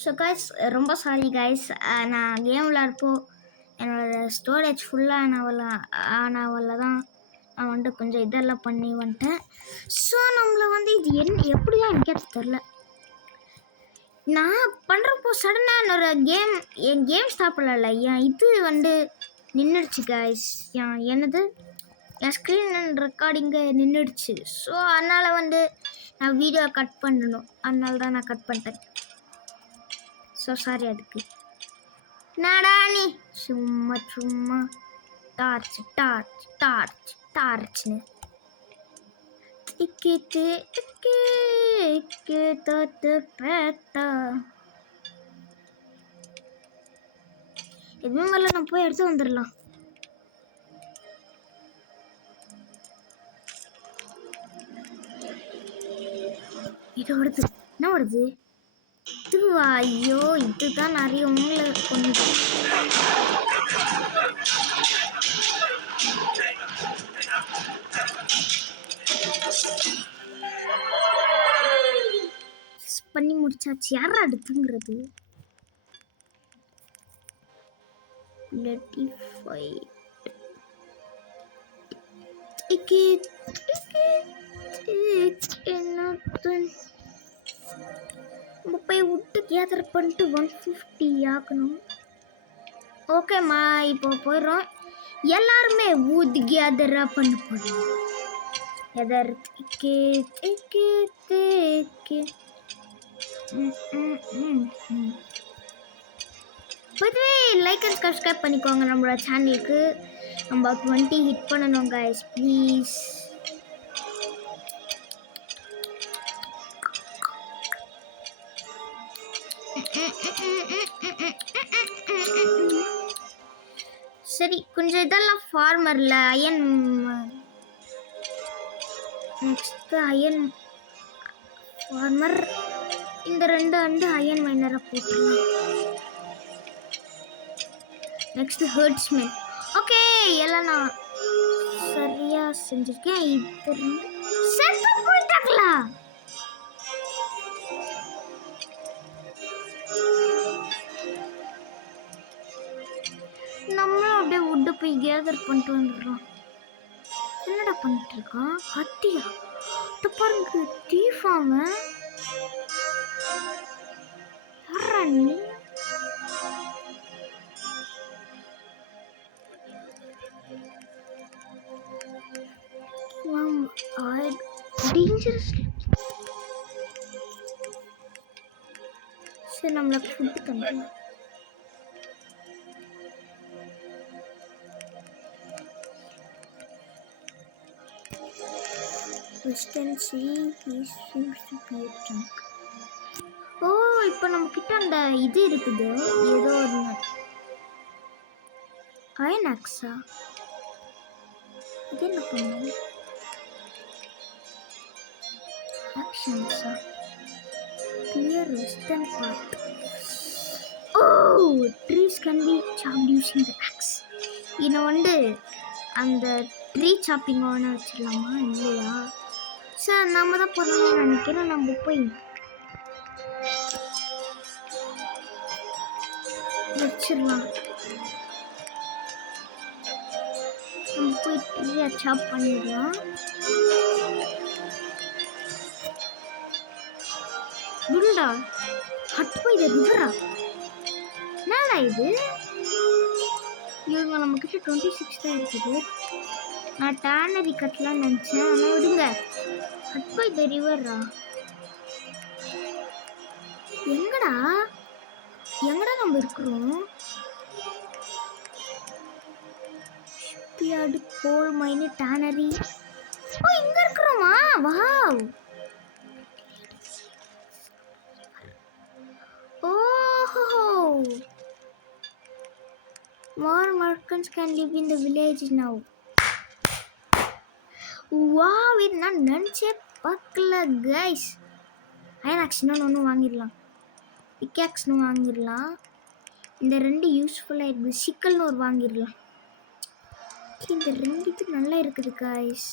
So guys ரொம்ப sorry guys. நான் game விளாட்றப்போ என்னோடய ஸ்டோரேஜ் ஆனவல்ல தான் நான் வந்துட்டு கொஞ்சம் இதெல்லாம் பண்ணி வந்துட்டேன். ஸோ நம்மளை வந்து இது எப்படி தான் எனக்கு தெரில. நான் பண்ணுறப்போ சடனாக என் கேம் ஸ்டாப் பண்ணல. என் இது வந்து நின்றுடுச்சு கைஸ். என் ஸ்க்ரீன் ரெக்கார்டிங்கு நின்றுடுச்சு. ஸோ அதனால் வந்து நான் வீடியோ கட் பண்ணணும். அதனால தான் நான் கட் பண்ணிட்டேன். ஸோ சாரி அதுக்கு. நாடா நீ சும்மா சும்மா டார்ச் டார்ச் டார்ச் டார்ச்னு எதுவுமே வரல. நான் போய் எடுத்து வந்துடலாம். இது வருது. என்ன வருது? ஐயோ, இதுதான் நிறைய உங்களை கொண்டு பண்ணி முடிச்சாச்சு. யாரா அடுத்துங்கிறது? போய் விட்டு கேதர் பண்ணிட்டு 150 ஆக்கணும். ஓகேம்மா, இப்போ போயிடுறோம். எல்லாருமே ஊதி கேதரா பண்ண போகிறோம். பொதுவே லைக் அண்ட் சப்ஸ்கிரைப் பண்ணிக்கோங்க நம்மளோட சேனலுக்கு. நம்ம 20 ஹிட் பண்ணணும் கைஸ், ப்ளீஸ். சரி, கொஞ்சம் இதெல்லாம் ஃபார்மரில் அயன். Next iron farmer. இந்த 2 வந்து அயன் மைனரை போட்டுருலாம். நெக்ஸ்ட் ஹெர்ட்ஸ்மேன். ஓகே, எல்லாம் நான் சரியாக செஞ்சுருக்கேன். இது செத்து போயிட்டாங்களா? நம்மளும் அப்படியே வுட்டு போய் கேதர் பண்ணிட்டு வந்துடுறோம். என்னடா பண்ணிட்டு இருக்கான்? கத்தியா? பாருங்க, தீஃபாம யாரா நீ? சரி, நம்மளுக்கு ஃபுட்டு தந்துடும். ஓ, இப்போ நம்ம கிட்ட அந்த இது இருக்குது. ஏதோ ஒரு அயனாக்ஸா? இது என்ன பண்ணும்? ஆக்ஷன்ஸா? Clear western part. Oh, trees can be chopped using the axe. இன்னும் வந்து அந்த ட்ரீ சாப்பிங் ஒன்று வச்சிடலாமா? இல்லையா? சார், நம்ம தான் பண்ணணும்னு நினைக்கிறேன். நம்ம போய் வச்சிடலாம். நம்ம போய் ட்ரீயை சாப் பண்ணிடலாம். குண்டா ஹட் போய் இதை விடுறா. என்னடா இது? இவங்க நம்ம கிட்ட 26 தான் இருக்குது. நான் டேனரி கட்டலான்னு நினச்சேன். ஆனால் விடுங்க. ஹட் போய் இதை ரிவர்ரா. எங்கடா நம்ம இருக்கிறோம்? ஷிப்யார்டு, கோல் மைனு, டேனரி. ஓ, இங்க இருக்கிறோமா? வாவ். ஓஹோ, more merchants can live in the village now. Wow, இது நான் நினச்சே பார்க்கல கைஸ். அயனாக்ஸ்னு ஒன்று வாங்கிடலாம். பிக்காக்ஸ்னு வாங்கிடலாம். இந்த 2 யூஸ்ஃபுல்லாக இருக்குது. சிக்கல்னு ஒரு வாங்கிடலாம். இந்த 2 இது நல்லா இருக்குது கைஸ்.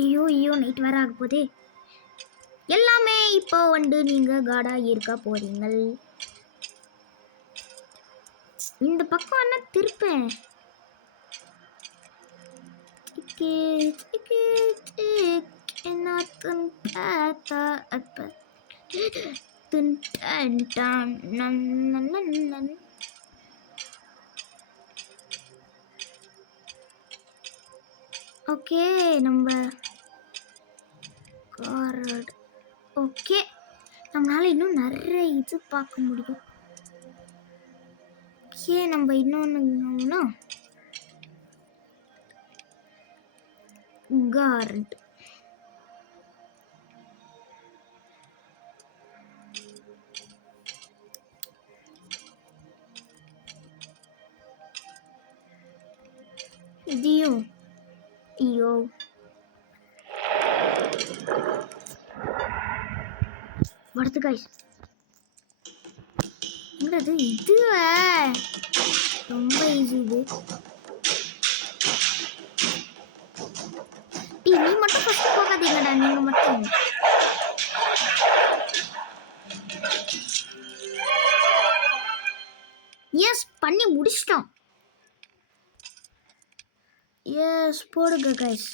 ஐயோ நைட் வேற ஆக போதே. எல்லாமே இப்போ வந்து நீங்கள் காடாக இருக்க போகிறீங்கள். இந்த பக்கம் என்ன திருப்பேன். ஓகே நம்ம கார்டு. ஓகே நம்மளால இன்னும் நிறைய இது பார்க்க முடியும். ஓகே நம்ம இன்னொன்று கார்டு. இதையும் ஐயோ வருது காய்ஸ். என்னது இது? ரொம்ப ஈஸி இது. நீ மட்டும் ஃபர்ஸ்ட் போகாதீங்கடா, நீங்க மட்டும். எஸ் பண்ணி முடிச்சிட்டோம். எஸ் போடுங்க கைஸ்.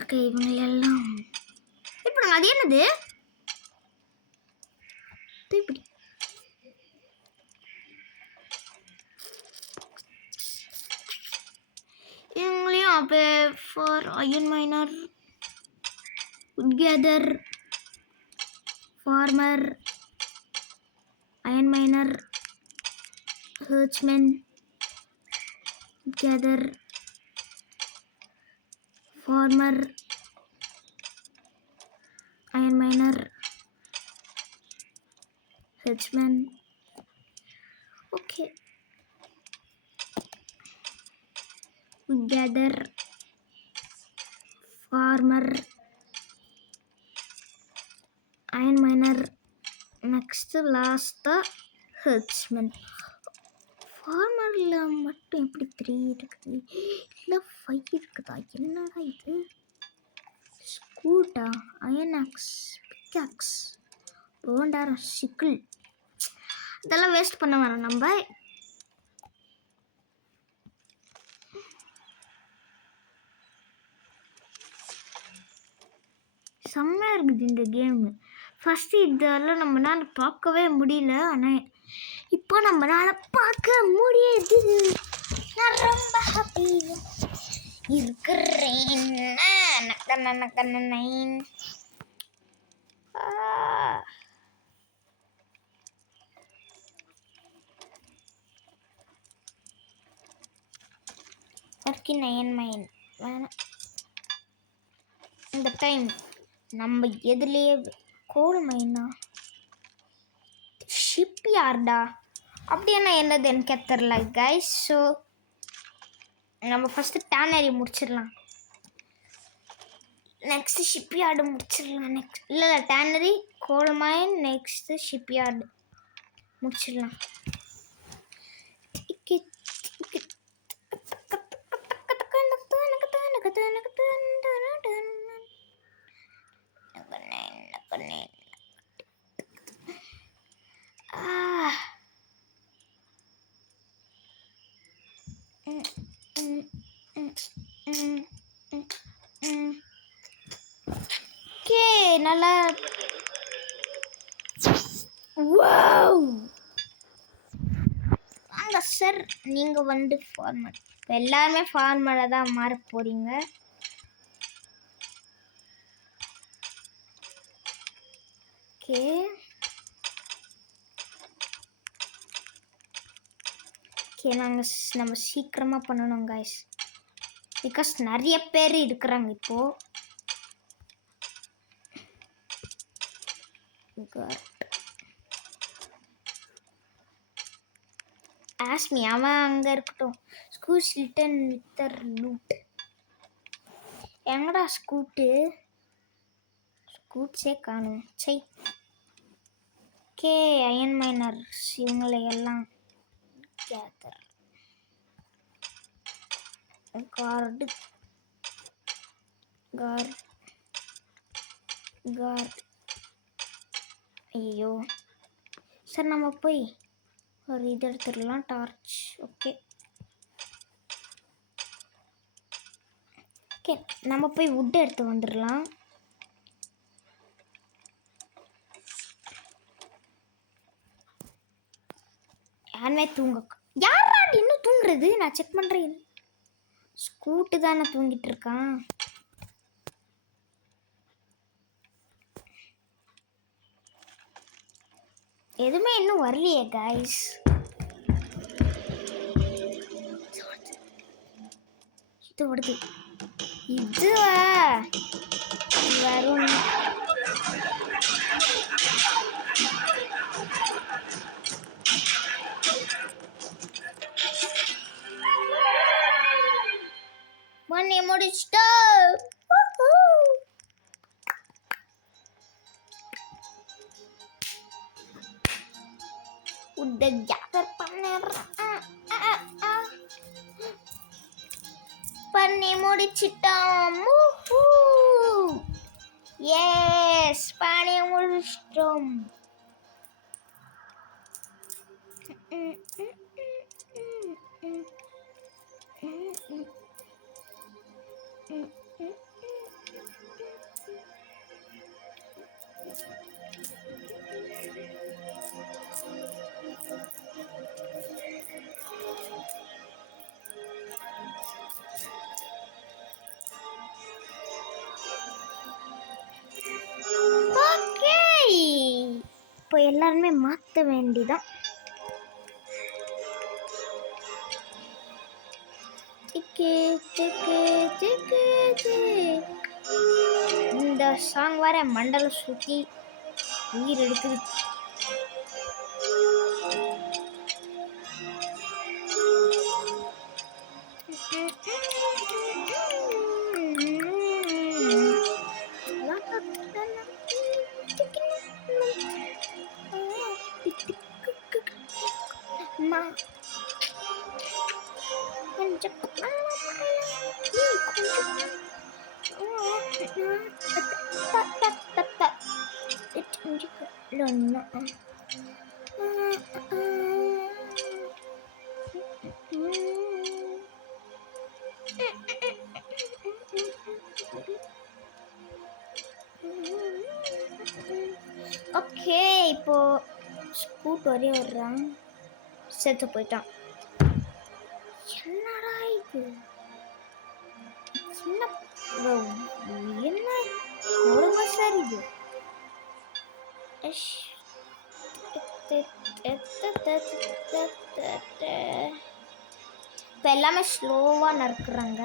ஓகே இவங்களெல்லாம் இப்போ நாங்கள் அது என்னது இப்படி இவங்களையும் அப்போ for iron miner gatherer farmer iron miner herdsmen gatherer farmer iron miner hedgeman. Okay, gather farmer iron miner next last hedgeman. ஃபார்மரில் மட்டும் எப்படி 3 இருக்குது, இல்லை 5 இருக்குதா? என்னடா இது? ஸ்கூட்டா, அயனாக்ஸ், பிக்காக்ஸ், போண்டாரம், சிக்கிள், இதெல்லாம் வேஸ்ட் பண்ண வரோம் நம்ம. செம்மையாக இருக்குது இந்த கேமு. ஃபஸ்ட்டு இதெல்லாம் நம்மளால் பார்க்கவே முடியல, ஆனால் இப்போ நம்மளால பார்க்க முடியுது. நான் ரொம்ப ஹாப்பியாக இருக்கிறேன். நயன் மைன் வேணாம். இந்த டைம் நம்ம எதுலேயே கோல் மைனா ஷிப் யார்டா அப்படின்னா என்னது எனக்கு தெரில கைஸ். ஸோ நம்ம ஃபஸ்ட்டு டேனரி முடிச்சிடலாம், நெக்ஸ்ட்டு ஷிப் யார்டு முடிச்சிடலாம். நெக்ஸ்ட் இல்லை டேனரி கோல் மைன் நெக்ஸ்ட்டு ஷிப் யார்டு முடிச்சிடலாம். நல்லா வாங்க சார், நீங்கள் வந்து ஃபார்மர். இப்போ எல்லாருமே ஃபார்மராக தான் மாற போகிறீங்க. ஓகே ஓகே நம்ம சீக்கிரமாக பண்ணணும் கைஸ், பிகாஸ் நிறைய பேர் இருக்கிறாங்க இப்போது. ஆஸ்மி அவன் அங்கே இருக்கட்டும். ஸ்கூல்ஸ் லிட்டன் வித்தர் லூட் எங்கடா ஸ்கூட்ஸே காணும். சை. கே அயன் மைனர்ஸ் இவங்களை எல்லாம் கேதர். கார்டு ஐயோ சார், நம்ம போய் ஒரு இது எடுத்துடலாம், டார்ச். ஓகே நம்ம போய் வுட் எடுத்து வந்துடலாம். யாருமே யாரா இன்னும் தூங்குறது? நான் செக் பண்ணுறேன். ஸ்கூட்டு தானே தூங்கிட்டு இருக்கான். எதுவுமே இன்னும் வரலையே கைஸ். இது ஓடுது. இதுவா வரும். பண்ணி முடிச்சிட்டோ. உட ஜாகர் பண்ணி முடிச்சிட்டோம். எஸ், பண்ணி முடிச்சிட்டோம். இப்போ எல்லாருமே மாற்ற வேண்டிதான். இந்த சாங் வர மண்டல சுத்தி உயிர் எடுக்குது. ஓகே, இப்போ ஸ்கூட் ஒரே வர்றான், செத்து போயிட்டான். என்னடா இது? என்ன ஒரு பஸ்ஸார் இது? இப்போ எல்லாமே ஸ்லோவாக நறுக்குறாங்க.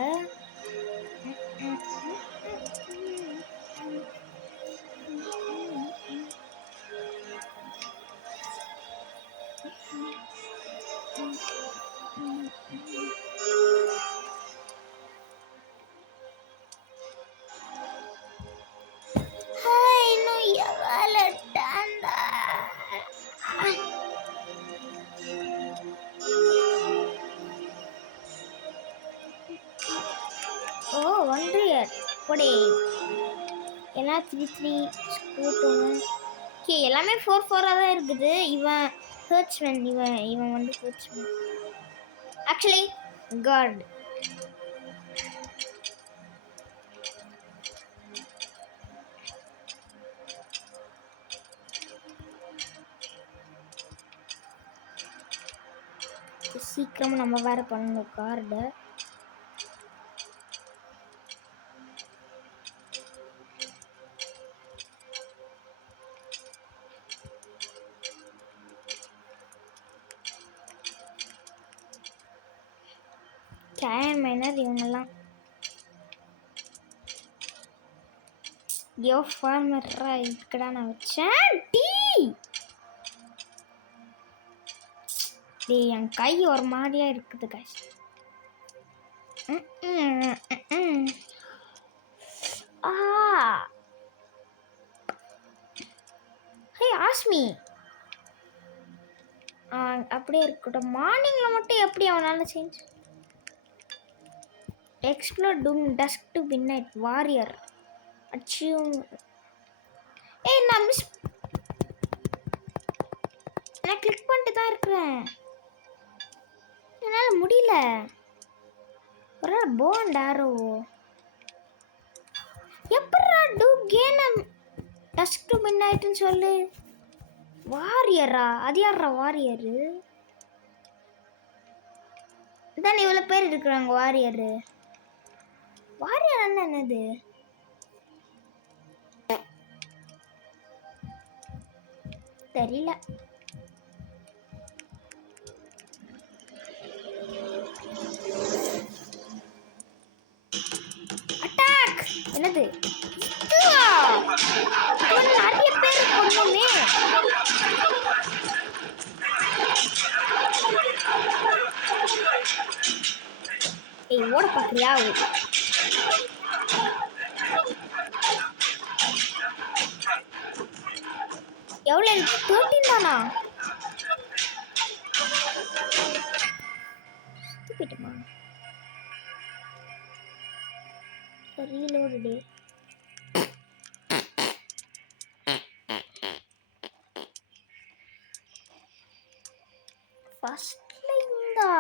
எல்லாம் 3-3 ஸ்கூட் ஒன்று. ஓகே, எல்லாமே 4-4 தான் இருக்குது. இவன் ஹர்ட்ஸ்மேன், இவன் வந்து ஹர்ட்ஸ்மேன் ஆக்சுவலி காட். சீக்கிரமாக நம்ம வேறு பண்ணணும் கார்டை. அயன் மைனர் இவங்கெல்லாம் ஃபார்மரா இதுக்கடா நான் வச்சேன். என் கை ஒரு மாதிரியா இருக்குது guys. இருக்கட்டும். மார்னிங்கில் மட்டும் எப்படி அவனால change explore doom dusk to midnight warrior achieve. நான் மிஸ் நான் கிளிக் பண்ணிட்டு தான் இருக்கிறேன். என்னால் முடியல. ஒரு போ அண்ட் ஆரோ எப்படா டூ கேம் டஸ்க் டு மிட்நைட்னு சொல்லு. வாரியரா? அது யாரா வாரியரு? இதான் இவ்வளோ பேர் இருக்கிறாங்க வாரியரு. வாரியர் என்னது? தெரியல. அட்டாக் என்னது? நிறைய பேர் கொண்டுமே. ஓட பாக்குறியா? எவ்வளோ? 13 தானா? போயிட்டுமா ரீலோடு. ஃபர்ஸ்ட்ல இருந்தா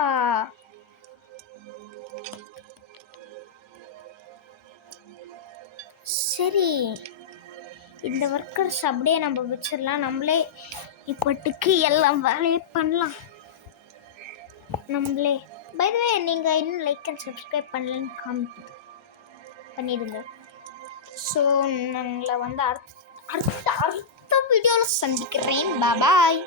சரி. இந்த ஒர்க்கர்ஸ் அப்படியே நம்ம வச்சிடலாம். நம்மளே இப்போட்டுக்கு எல்லாம் வேலையை பண்ணலாம் நம்மளே. பை தி வே, நீங்கள் இன்னும் லைக் அண்ட் சப்ஸ்கிரைப் பண்ணலன்னு காமிக்க பண்ணிடுங்க. ஸோ நாங்களை வந்து அடுத்த வீடியோவில் சந்திக்கிறேன். பாய்.